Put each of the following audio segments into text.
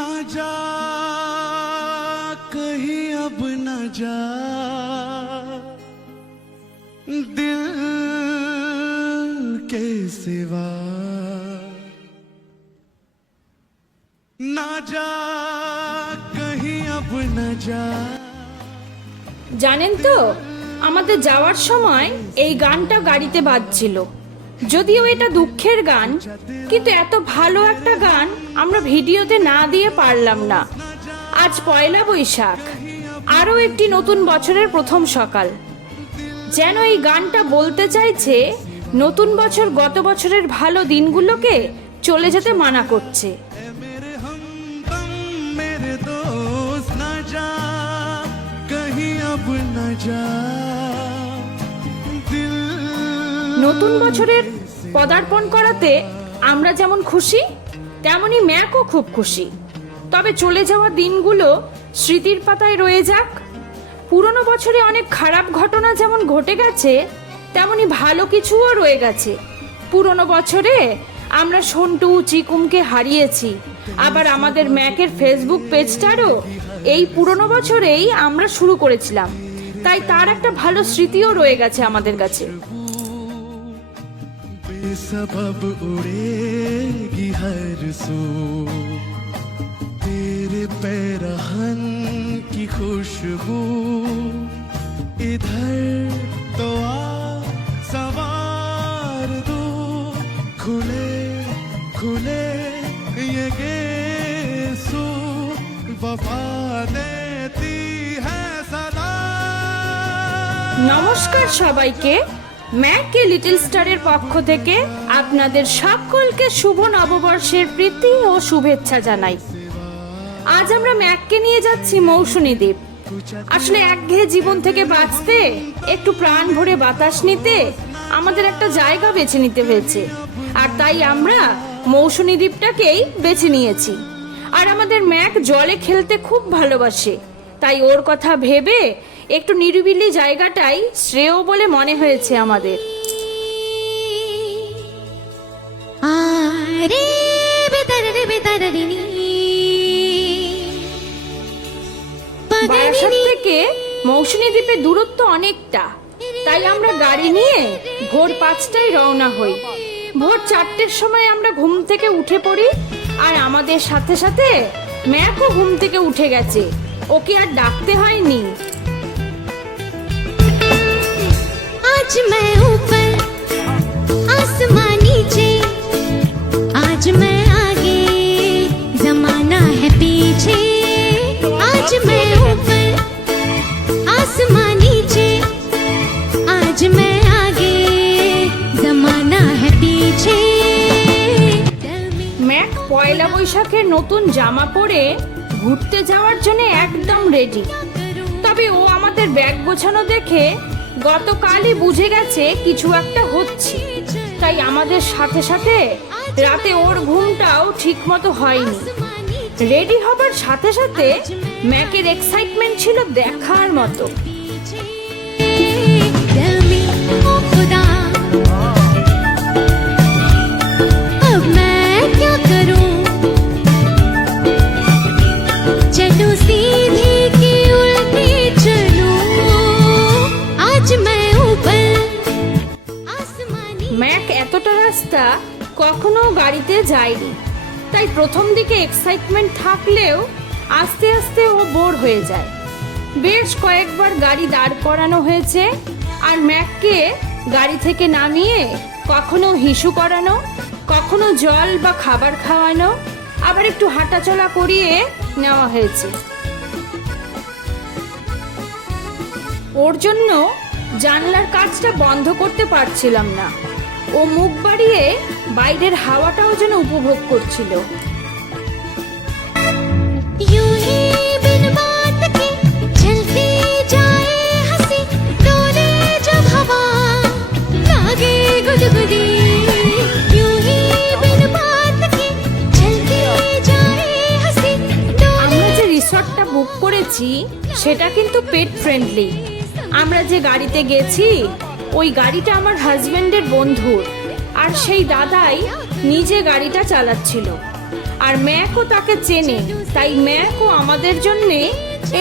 ना जा कहीं अब न जा दिल के सिवा ना जा कहीं अब न जा। জানেন তো আমাদের যাওয়ার সময় এই গানটা গাড়িতে বাজছিল। যদিও এটা দুঃখের গান, কিন্তু এত ভালো একটা গান আমরা ভিডিওতে না দিয়ে পারলাম না। আজ পয়লা বৈশাখ, আরও একটি নতুন বছরের প্রথম সকাল। যেন এই গানটা বলতে চাইছে নতুন বছর গত বছরের ভালো দিনগুলোকে চলে যেতে মানা করছে। নতুন বছরের পদার্পণ করাতে আমরা যেমন খুশি, তেমনি ম্যাকও খুব খুশি। তবে চলে যাওয়া দিনগুলো স্মৃতির পাতায় রয়ে যাক। পুরনো বছরে অনেক খারাপ ঘটনা যেমন ঘটে গেছে, তেমনি ভালো কিছুও রয়ে গেছে। পুরনো বছরে আমরা সন্টু চিকুমকে হারিয়েছি, আবার আমাদের ম্যাকের ফেসবুক পেজটারও এই পুরনো বছরেই আমরা শুরু করেছিলাম, তাই তার একটা ভালো স্মৃতিও রয়ে গেছে আমাদের কাছে। बेसबब उड़ेगी हर सू तेरे पैरहन की खुशबू इधर तो आ सवार दो खुले खुले ये गेसू वफा देती है सदा। নমস্কার সবাইকে, ম্যাকে লিটল স্টারের পক্ষ থেকে আপনাদের সকলকে শুভ নববর্ষের প্রীতি ও শুভেচ্ছা জানাই। আজ আমরা ম্যাককে নিয়ে যাচ্ছি মৌসুমী দ্বীপ। আসলে একঘেয়ে জীবন থেকে বাঁচতে, একটু প্রাণ ভরে বাতাস নিতে আমাদের একটা জায়গা বেছে নিতে হয়েছে, আর তাই আমরা মৌসুমী দ্বীপটাকেই বেছে নিয়েছি। আর আমাদের ম্যাক জলে খেলতে খুব ভালোবাসে, তাই ওর কথা ভেবে একটু নিরিবিলি জায়গাটাই শ্রেয় বলে মনে হয়েছে আমাদের। বারাসাত থেকে মৌসুমী দ্বীপের দূরত্ব অনেকটা, তাই আমরা গাড়ি নিয়ে ভোর 5টায় রওনা হই। ভোর 4টের সময় আমরা ঘুম থেকে উঠে পড়ি, আর আমাদের সাথে সাথে ম্যাকও ঘুম থেকে উঠে গেছে, ওকে আর ডাকতে হয়নি। आज मैं ऊपर आसमां नीचे, आज मैं आगे जमाना है पीछे। आज मैं ऊपर आसमां नीचे, आज मैं आगे जमाना है पीछे। ম্যাক পয়লা বৈশাখের নতুন জামা পরে ঘুরতে যাওয়ার জন্য একদম রেডি। তবে ও আমাদের ব্যাগ গোছানো দেখে গতকালই বুঝে গেছে কিছু একটা হচ্ছে, তাই আমাদের সাথে সাথে রাতে ওর ঘুমটাও ঠিক মতো হয়নি। রেডি হবার সাথে সাথে ম্যাকের এক্সাইটমেন্ট ছিল দেখার মতো। अब मैं क्या करूं, चलूं सीधी की उल्टी चलूं, आज मैं ऊपर आसमानी। ম্যাক এতটা রাস্তা কখনো গাড়িতে যায়নি, তাই প্রথম দিকে এক্সাইটমেন্ট থাকলেও আস্তে আস্তে ও বোর হয়ে যায়। বেশ কয়েকবার গাড়ি দাঁড় করানো হয়েছে, আর ম্যাককে গাড়ি থেকে নামিয়ে কখনো হিসু করানো, কখনো জল বা খাবার খাওয়ানো, আবার একটু হাঁটাচলা করিয়ে নেওয়া হয়েছে। ওর জন্য জানলার কাঁচটা বন্ধ করতে পারছিলাম না, ও মুখ বাড়িয়ে বাইরের হাওয়াটাও যেন উপভোগ করছিল। यूं ही बिन बात के चलती जाए हंसी, डोले जब हवा लागे गुदगुदी। यूं ही बिन बात के चलती जाए हंसी, আমরা যে রিসর্টটা বুক করেছি সেটা কিন্তু পেট ফ্রেন্ডলি। আমরা যে গাড়িতে গেছি ওই গাড়িটা আমার হাজবেন্ডের বন্ধুর, আর সেই দাদাই নিজে গাড়িটা চালাচ্ছিল। আর ম্যাকও তাকে চেনে, তাই ম্যাকও আমাদের জন্যে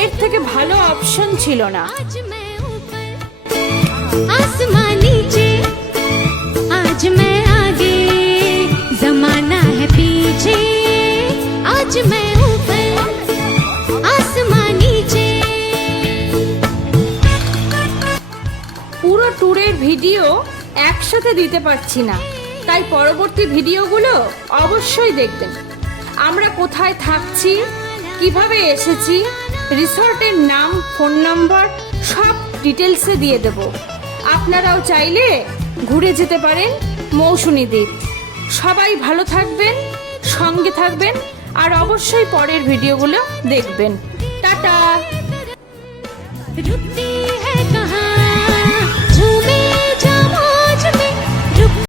এর থেকে ভালো অপশন ছিল না। आज मैं ऊपर आसमां नीचे, आज मैं आगे जमाना है पीछे, आज मैं ऊपर आसमां नीचे। পুরো ট্যুরের ভিডিও একসাথে দিতে পারছি না, তাই পরবর্তী ভিডিওগুলো অবশ্যই দেখবেন। আমরা কোথায় থাকছি, কিভাবে এসেছি, রিসর্টের নাম, ফোন নাম্বার সব ডিটেলসে দিয়ে দেব। আপনারাও চাইলে ঘুরে যেতে পারেন মৌসুমী দ্বীপ। সবাই ভালো থাকবেন, সঙ্গে থাকবেন, আর অবশ্যই পরের ভিডিওগুলো দেখবেন। টাটা। रुकती है